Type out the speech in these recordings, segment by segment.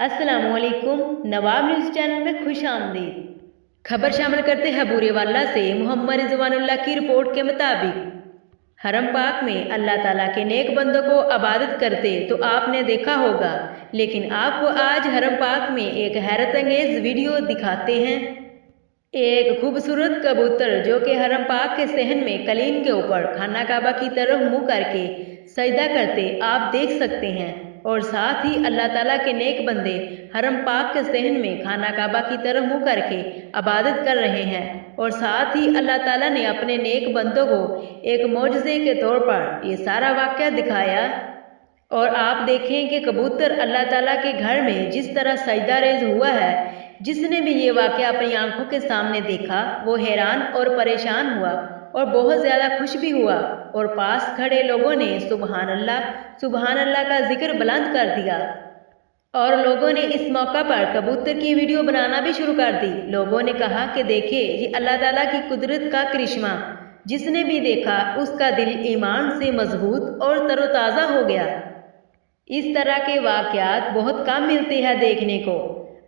अस्सलामुअलैकुम। नवाब news channel में खुश आमदीद। खबर शामिल करते हैं बूरेवाला से। मोहम्मद रिजवानुल्लाह की रिपोर्ट के मुताबिक हरम पाक में अल्लाह ताला के नेक बंदों को इबादत करते तो आपने देखा होगा, लेकिन आपको आज हरम पाक में एक हैरत अंगेज वीडियो दिखाते हैं। एक खूबसूरत कबूतर जो कि हरम पाक के सहन में कलीन के ऊपर खाना काबा की तरफ मुंह करके सजदा करते आप देख सकते हैं, और साथ ही अल्लाह ताला के नेक बंदे हरम पाक के सहन में खाना काबा की तरफ मुंह करके इबादत कर रहे हैं। और साथ ही अल्लाह ताला ने अपने नेक बंदों को एक मौजज़े के तौर पर ये सारा वाक़या दिखाया। और आप देखें कि कबूतर अल्लाह ताला के घर में जिस तरह सजदा रेज़ हुआ है, जिसने भी ये वाक़या अपनी आंखों के सामने देखा वो हैरान और परेशान हुआ और बहुत ज़्यादा खुश भी हुआ, और पास खड़े लोगों ने सुबहान अल्लाह का जिक्र बुलंद कर दिया। और लोगों ने इस मौका पर कबूतर की वीडियो बनाना भी शुरू कर दी। लोगों ने कहा कि देखिए ये अल्लाह ताला की कुदरत का करिश्मा, जिसने भी देखा उसका दिल ईमान से मजबूत और तरोताज़ा हो गया। इस तरह के वाक़यात बहुत कम मिलते हैं देखने को।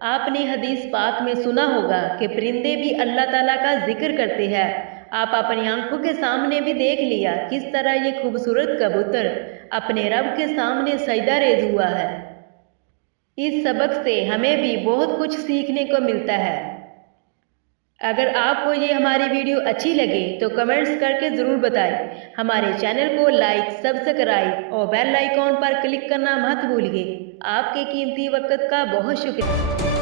आपने हदीस पाक में सुना होगा कि परिंदे भी अल्लाह ताला का जिक्र करते हैं। आप अपनी आंखों के सामने भी देख लिया किस तरह ये खूबसूरत कबूतर अपने रब के सामने सजदा रेज़ हुआ है। इस सबक से हमें भी बहुत कुछ सीखने को मिलता है। अगर आपको ये हमारी वीडियो अच्छी लगे तो कमेंट्स करके ज़रूर बताएं। हमारे चैनल को लाइक, सब्सक्राइब और बेल आइकॉन पर क्लिक करना मत भूलिए। आपके कीमती वक्त का बहुत शुक्रिया।